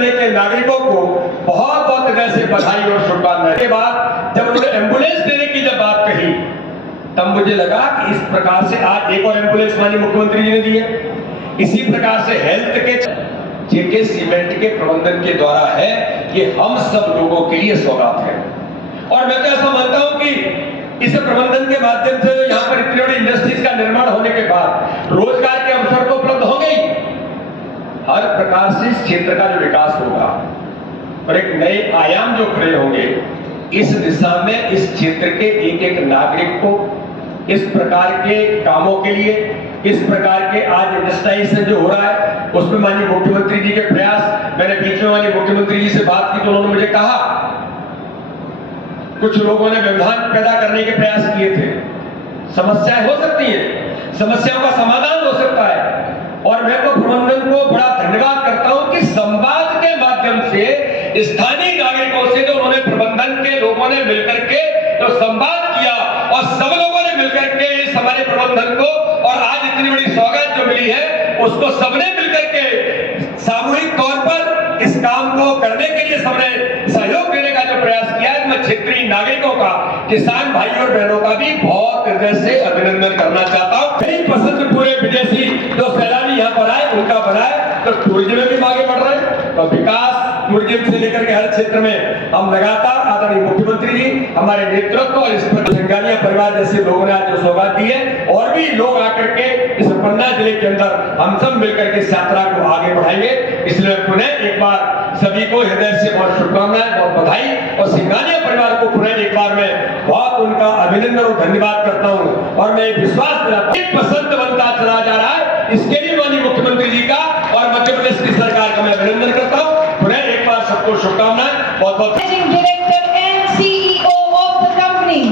जिले के नागरिकों को बहुत बहुत हृदय से बधाई और शुभकामनाएं। के बाद जब उन्होंने एम्बुलेंस देने की जब बात कही तब मुझे लगा कि इस प्रकार से आज एक और एम्बुलेंस माननीय मुख्यमंत्री जी ने दी है। इसी प्रकार से हेल्थ के जेके सीमेंट के प्रबंधन के द्वारा है, ये हम सब लोगों के लिए सौगात है। और मैं तो ऐसा मानता हूं कि इस प्रबंधन के माध्यम से यहाँ पर इतनी बड़ी इंडस्ट्रीज का निर्माण होने के बाद रोजगार के अवसर तो उपलब्ध होंगे ही, हर प्रकार से इस क्षेत्र का जो विकास होगा और एक नए आयाम जो खड़े होंगे, इस दिशा में इस क्षेत्र के एक एक नागरिक को इस प्रकार के कामों के लिए, इस प्रकार के आज इंडस्ट्रियलाइजेशन जो हो रहा है उसमें माननीय मुख्यमंत्री जी के प्रयास, मैंने बीच में माननीय मुख्यमंत्री जी से बात की तो उन्होंने मुझे कहा कुछ लोगों ने व्यवधान पैदा करने के प्रयास किए थे। समस्याएं हो सकती हैं, समस्याओं का समाधान हो सकता है, और मैं तो प्रबंधन को बड़ा धन्यवाद करता हूं कि संवाद के माध्यम से स्थानीय नागरिकों से जो उन्होंने प्रबंधन के लोगों ने मिलकर के जो संवाद किया और सब लोगों ने मिलकर के इस हमारे प्रबंधन को और आज इतनी बड़ी सौगात जो मिली है उसको सबने मिलकर के सामूहिक तौर पर इस काम को करने के लिए सबने सहयोग देने का जो प्रयास किया है, मैं क्षेत्रीय नागरिकों का, किसान भाई और बहनों का भी बहुत हृदय से अभिनंदन करना चाहता हूँ। मेरी पसंद पूरे विदेशी जो सैलानी यहाँ पर आए उनका बनाए तो टूरिज्म में भी आगे बढ़ रहे हैं, तो विकास टूरिज्म से लेकर के हर क्षेत्र में हम लगातार आदरणीय मुख्यमंत्री जी हमारे नेतृत्व और इस पर सिंघानिया परिवार जैसे लोगों ने आज जो सौगात दी है और भी लोग आकर के इस पन्ना जिले के अंदर हम सब मिलकर के इस यात्रा को आगे बढ़ाएंगे। इसलिए पुनः एक बार सभी को हृदय से बहुत शुभकामनाएं, बहुत बधाई, और सिंघानिया परिवार को पुनः एक बार मैं बहुत उनका अभिनंदन और धन्यवाद करता हूं। और मैं विश्वास दिलाता हूं पसंद बनता चला जा रहा है, इसके लिए माननीय मुख्यमंत्री जी का और मध्य प्रदेश की सरकार का मैं अभिनंदन करता हूं। पुनः एक बार सबको शुभकामनाएं, बहुत बहुत। Director and CEO of the company.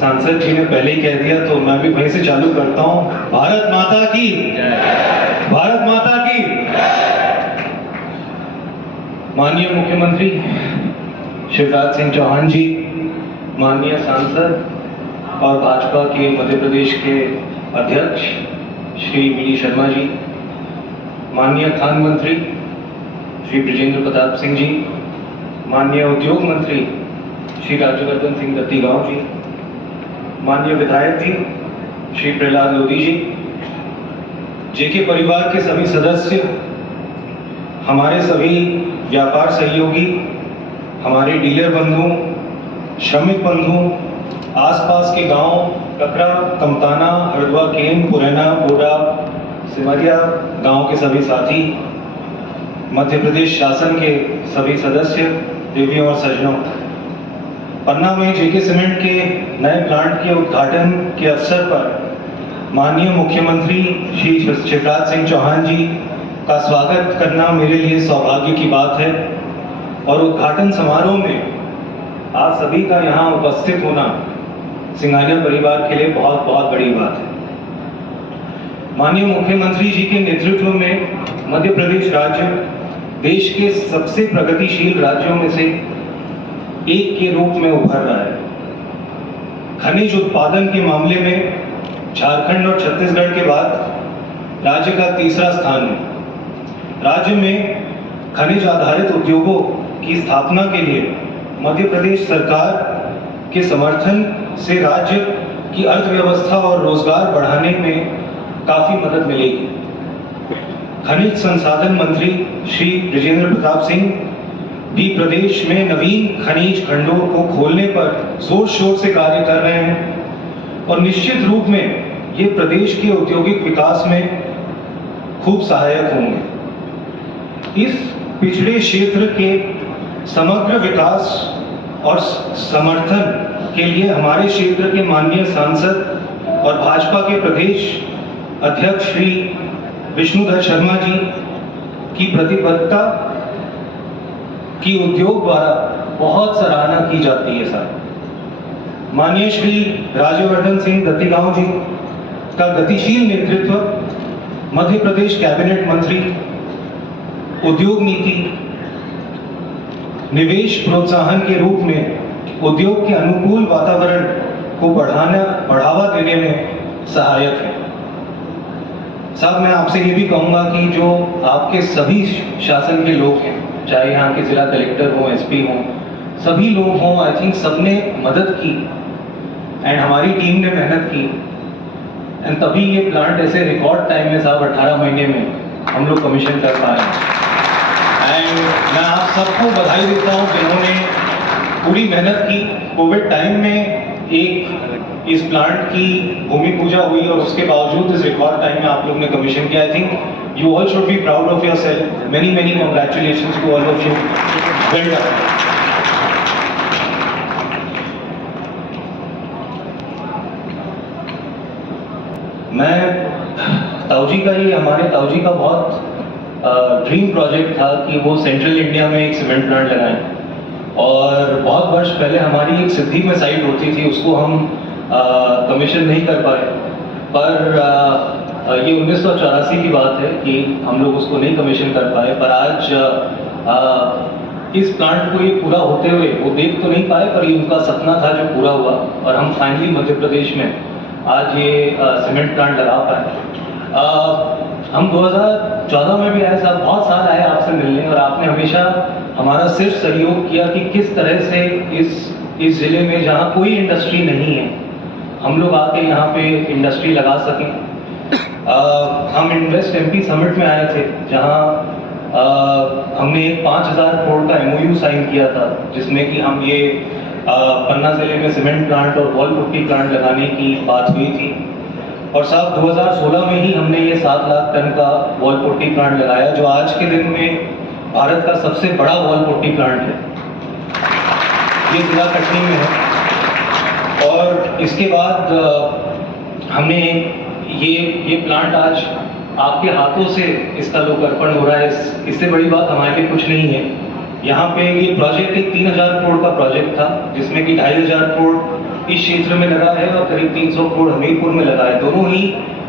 सांसद जी ने पहले ही कह दिया तो मैं भी वहीं से चालू करता हूं। भारत माता की जय, भारत माता की। माननीय मुख्यमंत्री शिवराज सिंह चौहान जी, माननीय सांसद और भाजपा के मध्य प्रदेश के अध्यक्ष श्री वी शर्मा जी, माननीय खान मंत्री श्री ब्रिजेंद्र प्रताप सिंह जी, माननीय उद्योग मंत्री श्री राज्यवर्धन सिंह दत्तीगांव जी, माननीय विधायक जी श्री प्रहलाद लोधी जी, जेके परिवार के सभी सदस्य, हमारे सभी व्यापार सहयोगी, हमारे डीलर बंधु, श्रमिक बंधु, आसपास के गांव ककरा, कमताना, हरदवा, केन, पुरैना, बोडा, सिमरिया गांव के सभी साथी, मध्य प्रदेश शासन के सभी सदस्य, देवियों और सज्जनों, पन्ना में जेके सीमेंट के नए प्लांट के उद्घाटन के अवसर पर माननीय मुख्यमंत्री श्री शिवराज सिंह चौहान जी का स्वागत करना मेरे लिए सौभाग्य की बात है, और उद्घाटन समारोह में आप सभी का यहाँ उपस्थित होना सिंघानिया परिवार के लिए बहुत बहुत बड़ी बात है। माननीय मुख्यमंत्री जी के नेतृत्व में मध्य प्रदेश राज्य देश के सबसे प्रगतिशील राज्यों में से एक के रूप में उभर रहा है। खनिज उत्पादन के मामले में झारखंड और छत्तीसगढ़ के बाद राज्य का तीसरा स्थान है। राज्य में खनिज आधारित उद्योगों की स्थापना के लिए मध्य प्रदेश सरकार के समर्थन से राज्य की अर्थव्यवस्था और रोजगार बढ़ाने में काफी मदद मिलेगी। खनिज संसाधन मंत्री श्री ब्रिजेंद्र प्रताप सिंह भी प्रदेश में नवीन खनिज खंडों को खोलने पर जोर शोर से कार्य कर रहे हैं, और निश्चित रूप में ये प्रदेश के औद्योगिक विकास में खूब सहायक होंगे। इस पिछड़े क्षेत्र के समग्र विकास और समर्थन के लिए हमारे क्षेत्र के माननीय सांसद और भाजपा के प्रदेश अध्यक्ष श्री विष्णुधर शर्मा जी की प्रतिबद्धता की उद्योग द्वारा बहुत सराहना की जाती है। सर माननीय श्री राज्यवर्धन सिंह दत्तीगांव जी का गतिशील नेतृत्व, मध्य प्रदेश कैबिनेट मंत्री, उद्योग नीति, निवेश प्रोत्साहन के रूप में उद्योग के अनुकूल वातावरण को बढ़ावा देने में सहायक है। साहब, मैं आपसे ये भी कहूँगा कि जो आपके सभी शासन के लोग हैं, चाहे यहाँ के जिला कलेक्टर हों, एसपी हों, सभी लोग हों, आई थिंक सबने मदद की एंड हमारी टीम ने मेहनत की एंड तभी ये प्लांट ऐसे रिकॉर्ड टाइम में साहब 18 महीने में हम लोग कमीशन कर पाए एंड मैं आप सबको बधाई देता हूँ जिन्होंने पूरी मेहनत की। कोविड टाइम में एक इस प्लांट की भूमि पूजा हुई और उसके बावजूद इस रिकॉर्ड टाइम में आप लोग ने कमीशन किया। I think you all should be proud of yourself. Many many congratulations to all of you. Well done. मैं ताऊजी का ही हमारे ताऊजी का बहुत ड्रीम प्रोजेक्ट था कि वो सेंट्रल इंडिया में एक सीमेंट प्लांट लगाएं और बहुत वर्ष पहले हमारी एक सिद्धि में साइट होती थी, उसको हम कमीशन नहीं कर पाए, पर ये 1984 की बात है कि हम लोग उसको नहीं कमीशन कर पाए। पर आज इस प्लांट को ये पूरा होते हुए वो देख तो नहीं पाए, पर ये उनका सपना था जो पूरा हुआ और हम फाइनली मध्य प्रदेश में आज ये सीमेंट प्लांट लगा पाए। हम 2014 में भी आए साहब, बहुत साल आए आपसे मिलने और आपने हमेशा हमारा सिर्फ सहयोग किया कि किस तरह से इस ज़िले में जहाँ कोई इंडस्ट्री नहीं है हम लोग आके यहाँ पे इंडस्ट्री लगा सकें। हम इन्वेस्ट एमपी समिट में आए थे जहाँ हमने एक 5000 करोड़ का MOU साइन किया था जिसमें कि हम ये पन्ना ज़िले में सीमेंट प्लांट और वॉल पुट्टी प्लांट लगाने की बात हुई थी। और साहब 2016 में ही हमने ये 7 लाख टन का वॉल पुट्टी प्लांट लगाया जो आज के दिन में भारत का सबसे बड़ा वॉल पुट्टी प्लांट है। ये जिला कटनी में है और इसके बाद हमने ये प्लांट आज आपके हाथों से इसका लोकार्पण हो रहा है। इससे बड़ी बात हमारे लिए कुछ नहीं है। यहाँ पे ये प्रोजेक्ट एक 3000 करोड़ का प्रोजेक्ट था जिसमें कि 2500 करोड़ इस क्षेत्र में लगा है और करीब 300 करोड़ हमीरपुर में लगा है। दोनों ही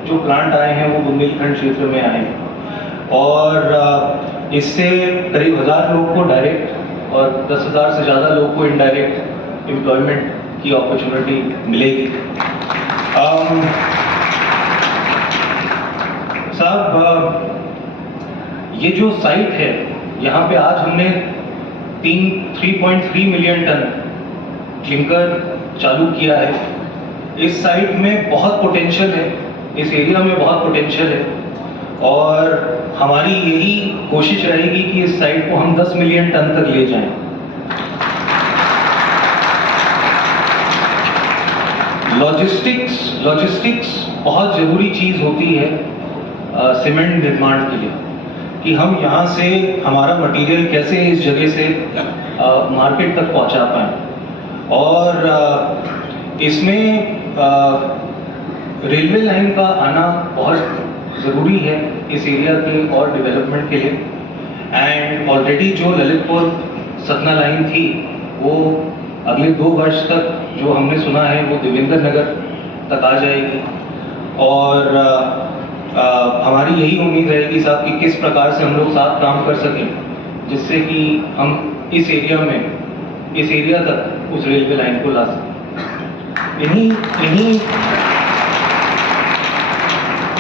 जो प्लांट आए हैं वो बुंदेलखंड क्षेत्र में आए हैं और इससे करीब 1000 लोग को डायरेक्ट और 10,000 से ज़्यादा लोग को इनडायरेक्ट एम्प्लॉयमेंट की अपॉर्चुनिटी मिलेगी। साहब, ये जो साइट है यहाँ पे आज हमने 3.3 मिलियन टन क्लिंकर चालू किया है। इस साइट में बहुत पोटेंशियल है, इस एरिया में बहुत पोटेंशियल है और हमारी यही कोशिश रहेगी कि इस साइट को हम 10 मिलियन टन तक ले जाएं। लॉजिस्टिक्स बहुत ज़रूरी चीज़ होती है सीमेंट निर्माण के लिए कि हम यहाँ से हमारा मटेरियल कैसे इस जगह से मार्केट तक पहुँचा पाएँ और इसमें रेलवे लाइन का आना बहुत ज़रूरी है इस एरिया के और डेवलपमेंट के लिए। एंड ऑलरेडी जो ललितपुर सतना लाइन थी वो अगले 2 वर्ष तक जो हमने सुना है वो देवेंद्र नगर तक आ जाएगी और हमारी यही उम्मीद रहेगी साहब कि किस प्रकार से हम लोग साथ काम कर सकें जिससे कि हम इस एरिया तक उस रेलवे लाइन को ला सकें।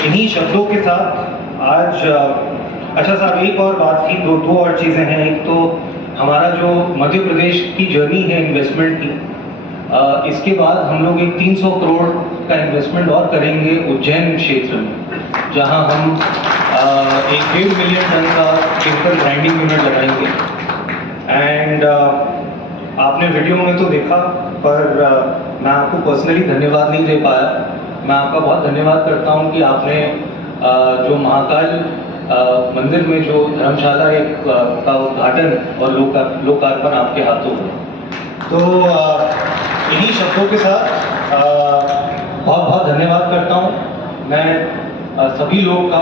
इन्हीं शब्दों के साथ आज अच्छा साहब, एक और बात थी, दो और चीज़ें हैं। एक तो हमारा जो मध्य प्रदेश की जर्नी है इन्वेस्टमेंट की, इसके बाद हम लोग एक 300 करोड़ का इन्वेस्टमेंट और करेंगे उज्जैन क्षेत्र में जहां हम 1.5 मिलियन टन का क्लिंकर ग्राइंडिंग यूनिट लगाएंगे। एंड आपने वीडियो में तो देखा पर मैं आपको पर्सनली धन्यवाद नहीं दे पाया। मैं आपका बहुत धन्यवाद करता हूं कि आपने जो महाकाल मंदिर में जो धर्मशाला का उद्घाटन और लोकार्पण आपके हाथों हुआ। तो इन्हीं शब्दों के साथ बहुत बहुत धन्यवाद करता हूँ मैं सभी लोगों का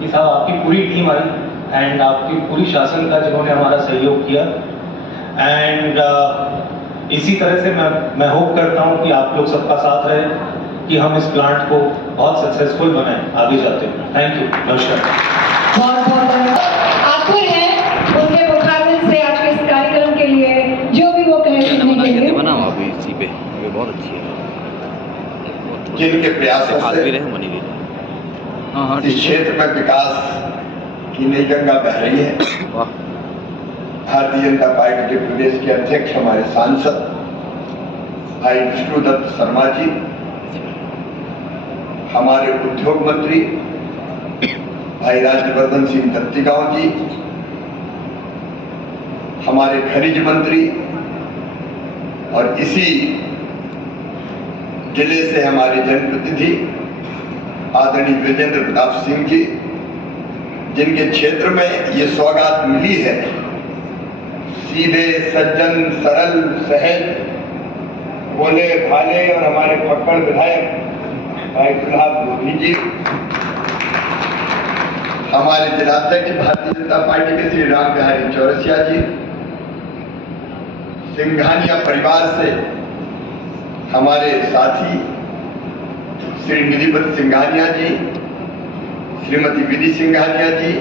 कि साहब आपकी पूरी टीम आई एंड आपकी पूरी शासन का जिन्होंने हमारा सहयोग किया। एंड इसी तरह से मैं होप करता हूँ कि आप लोग सबका साथ रहे कि हम इस प्लांट को बहुत सक्सेसफुल बनाएं आगे जाते हुए। थैंक यू, नमस्कार। बहुत बहुत धन्यवाद। आतुर हैं उनके परफॉर्मेंस से आज के इस कार्यक्रम के लिए जो भी वो कहे सीखने के लिए। बनाओ अभी इसी पे, ये बहुत अच्छी है। जिनके प्रयासों से इस क्षेत्र में विकास की नई गंगा बह रही है। भारतीय जनता पार्टी के प्रदेश के अध्यक्ष हमारे सांसद भाई विष्णुदत्त शर्मा जी, हमारे उद्योग मंत्री भाई राज्यवर्धन सिंह दत्तीगांव जी, हमारे खनिज मंत्री और इसी जिले से हमारे जनप्रतिनिधि आदरणीय विजेंद्र प्रताप सिंह जी, जिनके क्षेत्र में ये सौगात मिली है, सीधे सज्जन सरल सहज भोले भाले और हमारे पक्कड़ विधायक भाई प्रहलाद मोदी जी, हमारे जिलाध्यक्ष भारतीय जनता पार्टी के श्री राम बिहारी चौरसिया जी, सिंघानिया परिवार से हमारे साथी श्री निधिपत सिंघानिया जी, श्रीमती विधि सिंघानिया जी,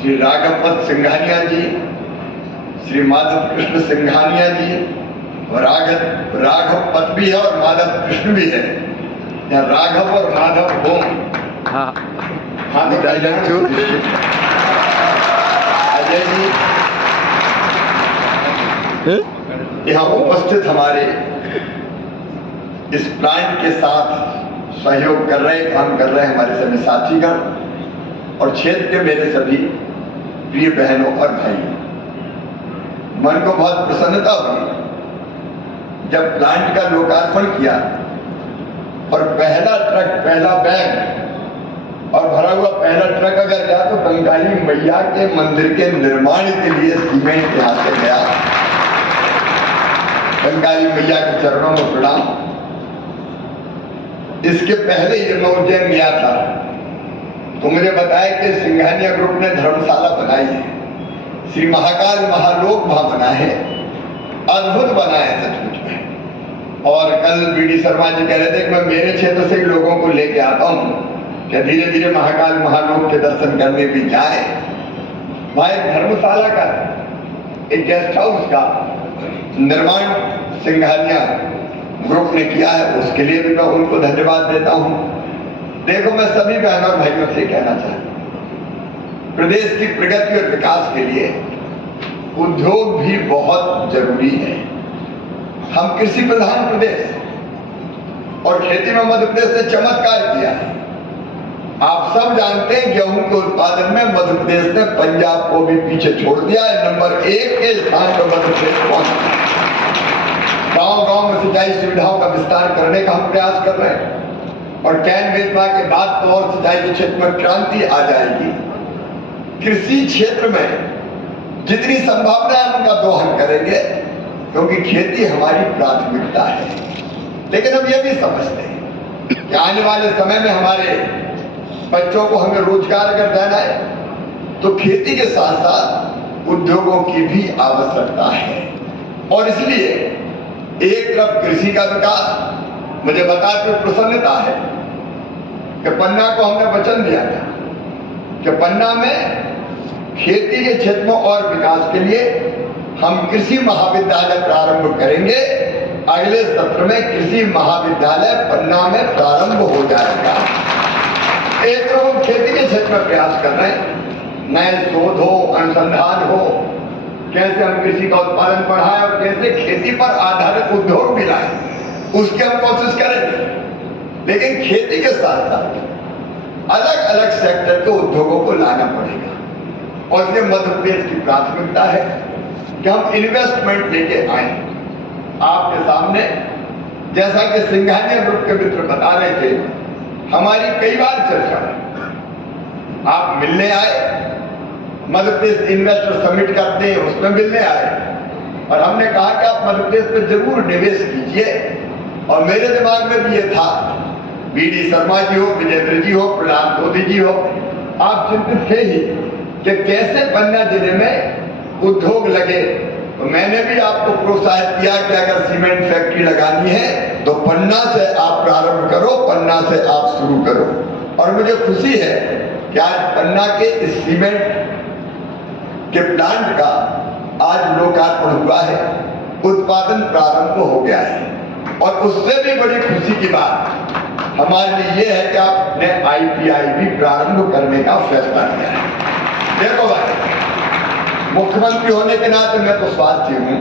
श्री राघवपत सिंघानिया जी, श्री माधव कृष्ण सिंघानिया जी, और राघवपत भी है और माधव कृष्ण भी है। यहाँ राघव और माधव होम अजय जी यहाँ उपस्थित हमारे इस प्लांट के साथ सहयोग कर रहे, काम कर रहे हमारे सभी साथीगण और क्षेत्र के मेरे सभी प्रिय बहनों और भाइयों, मन को बहुत प्रसन्नता हुई जब प्लांट का लोकार्पण किया और पहला ट्रक, पहला बैग और भरा हुआ पहला ट्रक अगर गया तो बंगाली मैया के मंदिर के निर्माण के लिए सीमेंट यहाँ से गया। बंगाली मैया के चरणों में प्रणाम। इसके पहले जब मैं उज्जैन गया था तो मुझे बताया कि सिंघानिया ग्रुप ने धर्मशाला बनाई है, श्री महाकाल महालोक वहां बना है, अद्भुत बना है सचमुच में। और कल बीडी शर्मा जी कह रहे थे कि मैं मेरे क्षेत्र से ही लोगों को लेके आता हूँ कि धीरे धीरे महाकाल महालोक के दर्शन करने भी जाए। वहां एक धर्मशाला का, एक गेस्ट हाउस का निर्माण सिंघानिया ग्रुप ने किया है, उसके लिए भी मैं उनको धन्यवाद देता हूं। देखो, मैं सभी बहनों और भाइयों से कहना चाहता हूं, प्रदेश की प्रगति और विकास के लिए उद्योग भी बहुत जरूरी है। हम कृषि प्रधान प्रदेश और खेती में मध्य प्रदेश ने चमत्कार किया है। आप सब जानते हैं गेहूं के उत्पादन में मध्य प्रदेश ने पंजाब को भी पीछे छोड़ दिया है। नंबर 1 के स्थान पर मध्य प्रदेश पहुंचा। गांव-गांव में सिंचाई सुविधाओं का विस्तार करने का हम प्रयास कर रहे हैं और कैन बेतवा के बाद तो और सिंचाई के क्षेत्र में क्रांति आ जाएगी। कृषि क्षेत्र में जितनी संभावना है उनका दोहन करेंगे, क्योंकि खेती हमारी प्राथमिकता है। लेकिन हम ये भी समझते हैं कि आने वाले समय में हमारे बच्चों को हमें रोजगार अगर देना है तो खेती के साथ साथ उद्योगों की भी आवश्यकता है। और इसलिए एक तरफ कृषि का विकास, मुझे बताते हुए प्रसन्नता है कि पन्ना को हमने वचन दिया था कि पन्ना में खेती के क्षेत्र में और विकास के लिए हम कृषि महाविद्यालय प्रारंभ करेंगे। अगले सत्र में कृषि महाविद्यालय पन्ना में प्रारंभ हो जाएगा। एक तो हम खेती के क्षेत्र में प्रयास कर रहे हैं, नए शोध हो, अनुसंधान हो, कैसे हम कृषि का उत्पादन बढ़ाएं और कैसे खेती पर आधारित उद्योग भी लाएं, उसकी हम कोशिश करेंगे। लेकिन खेती के साथ साथ अलग अलग सेक्टर के उद्योगों को लाना पड़ेगा और इसलिए मध्य प्रदेश की प्राथमिकता है कि हम इन्वेस्टमेंट लेके आए। आपके सामने जैसा कि सिंघानिया ग्रुप के मित्र बता रहे थे, हमारी कई बार चर्चा है, आप मिलने आए, मध्य प्रदेश इन्वेस्टर समिट करते हैं उसमें मिलने आए और हमने कहा कि आप मध्य प्रदेश में जरूर निवेश कीजिए। और मेरे दिमाग में भी ये था, बीडी शर्मा जी हो, विजेंद्र जी हो, प्रहलाद मोदी जी हो, आप चिंतित थे ही कि कैसे पन्ना जिले में उद्योग लगे। तो मैंने भी आपको प्रोत्साहित किया कि अगर सीमेंट फैक्ट्री लगानी है तो पन्ना से आप प्रारंभ करो, पन्ना से आप शुरू करो। और मुझे खुशी है कि आज पन्ना के इस सीमेंट के प्लांट का आज लोकार्पण हुआ है, उत्पादन प्रारंभ हो गया है। और उससे भी बड़ी खुशी की बात हमारे लिए ये है कि आपने ITI भी प्रारंभ करने का फैसला किया है। देखो भाई, मुख्यमंत्री होने के नाते मैं तो स्वार्थी हूं,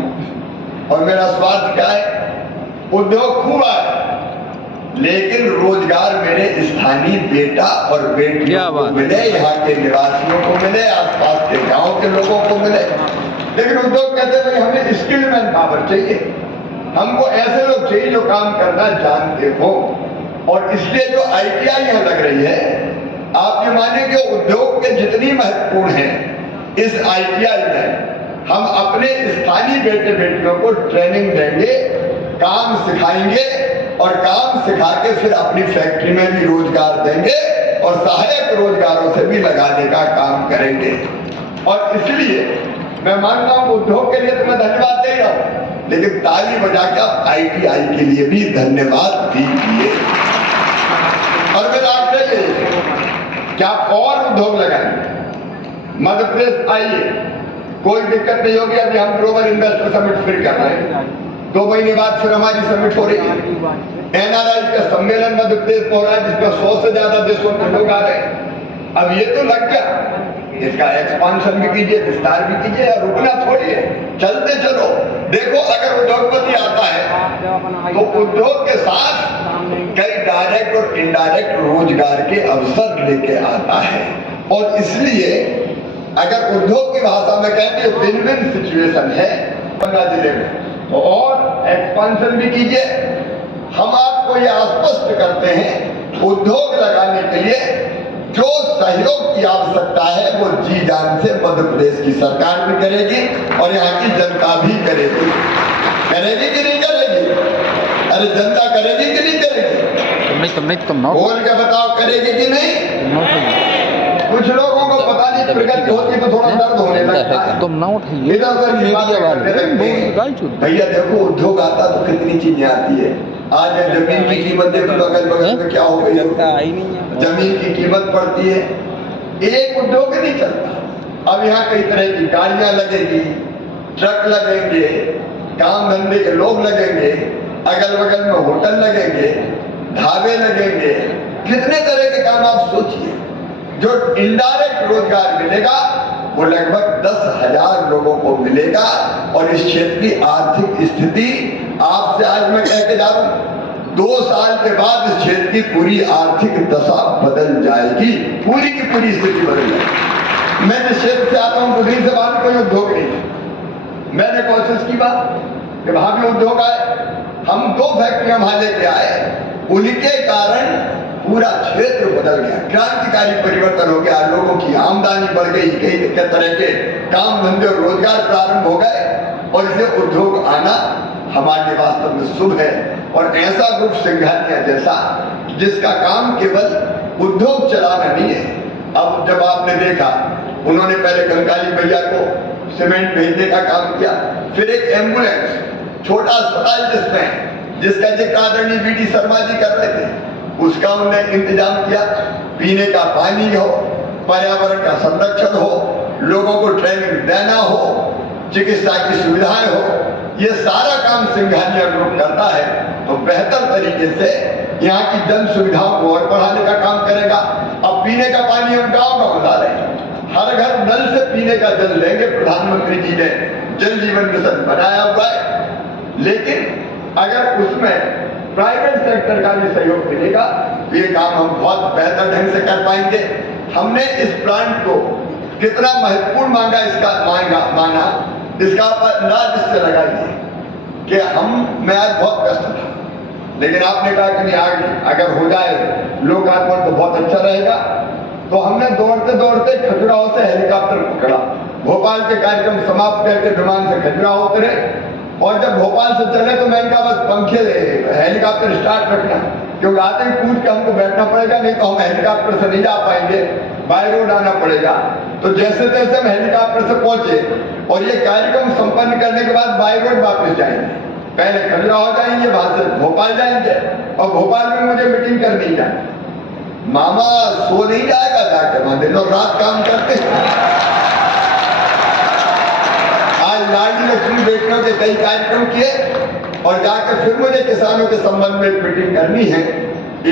और मेरा स्वार्थ क्या है? उद्योग खूब आए, लेकिन रोजगार मेरे स्थानीय बेटा और बेटियों को मिले, यहाँ के निवासियों को मिले, आसपास के गांव के लोगों को मिले। लेकिन उद्योग कहते हैं भाई हमें स्किल्ड मैन पावर चाहिए, हमको ऐसे लोग चाहिए जो काम करना जानते हो। और इसलिए जो ITI यहाँ लग रही है, आप ये मानेंगे उद्योग के जितनी महत्वपूर्ण है, इस ITI में हम अपने स्थानीय बेटे बेटियों को ट्रेनिंग देंगे, काम सिखाएंगे, और काम सिखा के फिर अपनी फैक्ट्री में भी रोजगार देंगे और सहायक रोजगारों से भी लगाने का काम करेंगे। और इसलिए मैं मानता हूं उद्योग के लिए तो मैं धन्यवाद दे रहा हूं, लेकिन ताली बजा के आप ITI के लिए भी धन्यवाद दीजिए। और मेरा आग्रह ये है कि आप और उद्योग लगाएंगे, मध्य प्रदेश आइए, कोई दिक्कत नहीं होगी। अभी हम ग्लोबल इन्वेस्टर समिट फिर कर रहे हैं, 2 महीने बाद फिर हमारी समिट हो रही है। NRI का सम्मेलन मध्य प्रदेश में हो रहा है, जिसमें 100 से ज्यादा देशों के लोग आ रहे हैं। अब ये तो लग गया, इसका एक्सपांशन भी कीजिए, विस्तार भी कीजिए, रुकना थोड़ी है, चलते चलो। देखो, अगर उद्योगपति आता है तो उद्योग के साथ कई डायरेक्ट और इनडायरेक्ट रोजगार के अवसर लेके आता है। और इसलिए अगर उद्योग की भाषा में कहें तो विन विन सिचुएशन है पन्ना जिले में, तो और एक्सपांशन भी कीजिए। हम आपको ये आश्वस्त करते हैं, उद्योग लगाने के लिए जो सहयोग की आवश्यकता है वो जी जान से मध्य प्रदेश की सरकार भी करेगी और यहाँ की जनता भी करेगी। करेगी कि नहीं करेगी? अरे जनता करेगी कि नहीं करेगी? तुम बोल के बताओ, करेगी कि नहीं? कुछ लोगों को पता नहीं, प्रगति होती तो थोड़ा दर्द होने लगता है, तुम ना उठाइए। इधर उधर की बातें करने लगते हैं। भैया देखो, उद्योग आता तो कितनी चीजें आती है। आज जमीन की कीमत देखो, अगल बगल में क्या हो गई है, जमीन की कीमत बढ़ती है, एक उद्योग नहीं चलता। अब यहाँ कई तरह की गाड़ियां लगेगी, ट्रक लगेंगे, काम धंधे के लोग लगेंगे, अगल बगल में होटल लगेंगे, ढाबे लगेंगे, कितने तरह के काम आप सोचिए। जो इनडायरेक्ट रोजगार मिलेगा वो लगभग 10,000 लोगों को मिलेगा। और इस क्षेत्र की आर्थिक स्थिति आपसे आज मैं कह के जा रहा हूं, 2 साल के बाद इस क्षेत्र की पूरी आर्थिक दशा बदल जाएगी, पूरी की पूरी स्थिति बदल जाएगी। मैं जिस क्षेत्र से आता हूं, गुजरी से बाहर कोई उद्योग नहीं। मैंने कोशिश की बात कि वहां भी उद्योग आए, हम 2 फैक्ट्रियां वहां लेके आए, उनके कारण पूरा क्षेत्र बदल गया, क्रांतिकारी परिवर्तन हो गया, लोगों की आमदनी बढ़ गई, कई तरह के काम धंधे और रोजगार प्रारंभ हो गए। और इसे उद्योग आना हमारे लिए वास्तव में शुभ है। और ऐसा ग्रुप सिंघानिया जैसा, जिसका काम केवल उद्योग चलाना नहीं है। अब जब आपने देखा, उन्होंने पहले कंकाली भैया को सीमेंट भेजने का काम किया, फिर एक एम्बुलेंस, छोटा अस्पताल जिसका जिक्र आदरणीय BD शर्मा जी कर रहे थे, उसका उन्होंने इंतजाम किया। पीने का पानी हो, पर्यावरण का संरक्षण हो, लोगों को ट्रेनिंग देना हो, चिकित्सा की सुविधाएं हो, ये सारा काम सिंघानिया ग्रुप करता है। तो बेहतर तरीके से यहाँ की जन सुविधाओं को और बढ़ाने का काम करेगा। अब पीने का पानी हम गाँव-गाँव ला रहे हैं, हर घर नल से पीने का जल लेंगे। प्रधानमंत्री जी ने जल जीवन मिशन बनाया हुआ है, लेकिन अगर उसमें प्राइवेट सेक्टर का भी सहयोग मिलेगा तो ये काम हम बहुत बेहतर ढंग से कर पाएंगे। हमने इस प्लांट को कितना महत्वपूर्ण माना, इसका अंदाज इससे लगाइए कि मैं आज बहुत कष्ट था, लेकिन आपने कहा कि नहीं, आगे अगर हो जाए लोकार्पण तो बहुत अच्छा रहेगा। तो हमने दौड़ते दौड़ते खजुराहो से हेलीकॉप्टर पकड़ा, भोपाल के कार्यक्रम समाप्त करके विमान से खजुराहो उतरे। और जब भोपाल से चले तो मैंने कहा बस पंखे हेलीकॉप्टर स्टार्ट रखना, क्योंकि आते ही कूद के हमको बैठना पड़ेगा, नहीं तो हम हेलीकॉप्टर से नहीं जा पाएंगे, बाय रोड आना पड़ेगा। तो जैसे तैसे हम हेलीकॉप्टर से पहुंचे और ये कार्यक्रम संपन्न करने के बाद बाय रोड वापस जाएंगे। पहले खजुराहो जाएंगे, वहां से भोपाल जाएंगे, और भोपाल में मुझे मीटिंग करनी है। मामा सो नहीं जाएगा जाके, वहां दिन और रात काम करते आज लाडली लक्ष्मी बेटियों के कई कार्यक्रम किए, और जाकर फिर मुझे किसानों के संबंध में एक मीटिंग करनी है,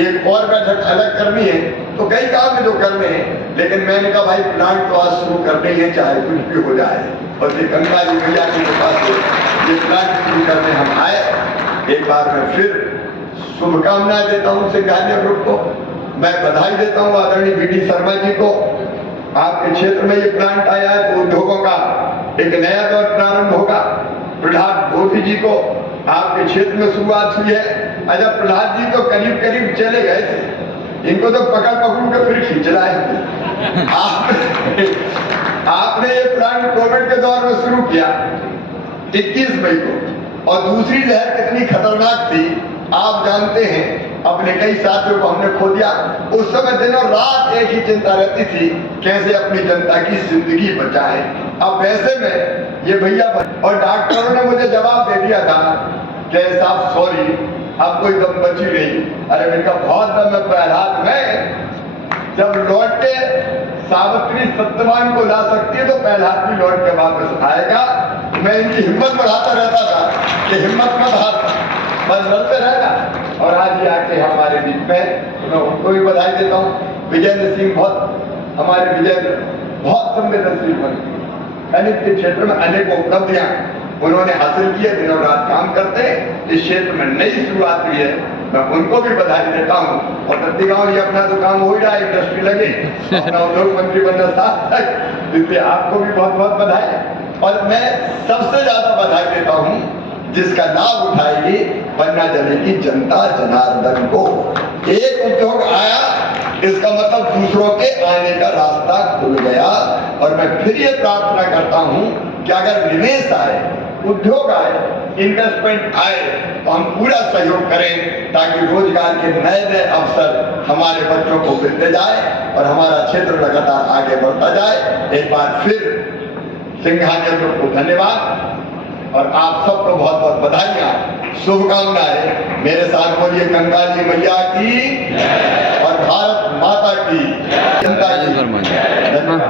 एक और बैठक अलग करनी है, तो कई काम है जो करने हैं। लेकिन मैंने कहा भाई प्लांट तो आज शुरू करने ही है, चाहे कुछ भी हो जाए। और ये गंगा जी भैया की कृपा से ये प्लांट शुरू करने हम आए। एक बार मैं फिर शुभकामनाएं देता हूँ सिंघानिया ग्रुप को, मैं बधाई देता हूँ आदरणीय वीडी शर्मा जी को। आपके क्षेत्र में ये प्लांट आया है तो उद्योगों का एक नया दौर प्रारंभ होगा। प्रहलाद मोदी जी को आपके क्षेत्र में शुरुआत हुई है। अच्छा, प्रहलाद जी तो करीब करीब चले गए थे, इनको तो पकड़ के फिर खींच रहा है। आपने ये प्लांट कोविड के दौर में शुरू किया 21 मई को, और दूसरी लहर कितनी खतरनाक थी आप जानते हैं। अपने कई साथियों को हमने खो दिया। उस समय दिनों रात एक ही चिंता रहती थी, कैसे अपनी जनता की जिंदगी बचाए। अब वैसे में ये भैया और डॉक्टरों ने मुझे जवाब दे दिया था कि साहब सॉरी, अब कोई दम बची नहीं। अरे इनका बहुत दम है प्रहलाद में, जब लौट के सावित्री सत्यवान को ला सकती है तो प्रहलाद भी लौट के वापस आएगा। मैं इनकी हिम्मत बढ़ाता रहता था कि हिम्मत मत हार, बस लड़ते रहना। और आज ये आके हमारे बीच में, मैं उनको भी बधाई देता हूँ। विजेंद्र सिंह हमारे विजेंद्र बहुत संवेदनशील बने, खनिज के क्षेत्र में अनेक उपलब्धियां उन्होंने हासिल की है, दिनों रात काम करते हैं। इस क्षेत्र में नई शुरुआत हुई है, मैं उनको भी बधाई देता हूँ। और दत्तीगांव ये अपना तो काम हो ही रहा है, इंडस्ट्री लगे, अपना उद्योग मंत्री बनना साथ है, इसलिए आपको भी बहुत बहुत बधाई। और मैं सबसे ज्यादा बधाई देता हूँ जिसका लाभ उठाएगी पन्ना जिले की जनता जनार्दन को। एक उद्योग आया, इसका मतलब दूसरों के आने का रास्ता खुल गया। और मैं फिर ये प्रार्थना करता हूँ कि अगर निवेश आए, उद्योग आए, इन्वेस्टमेंट आए तो हम पूरा सहयोग करें, ताकि रोजगार के नए नए अवसर हमारे बच्चों को मिलते जाए और हमारा क्षेत्र लगातार आगे बढ़ता जाए। एक बार फिर सिंघानिया ग्रुप को धन्यवाद और आप सबको बहुत बहुत बधाइयां, शुभकामनाएं। मेरे साथ बोलिए गंगा जी मैया की और भारत माता की, जनता की धन्यवाद।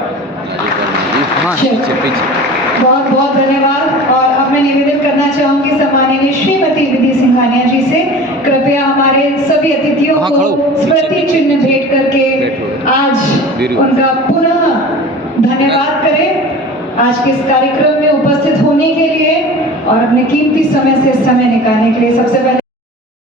बहुत बहुत धन्यवाद। और अब मैं निवेदन करना चाहूंगी सम्माननीय श्रीमती विधि सिंघानिया जी से, कृपया हमारे सभी अतिथियों को स्मृति चिन्ह भेंट करके आज उनका पुनः धन्यवाद करें आज के इस कार्यक्रम में उपस्थित होने के लिए और अपने कीमती समय से समय निकालने के लिए। सबसे पहले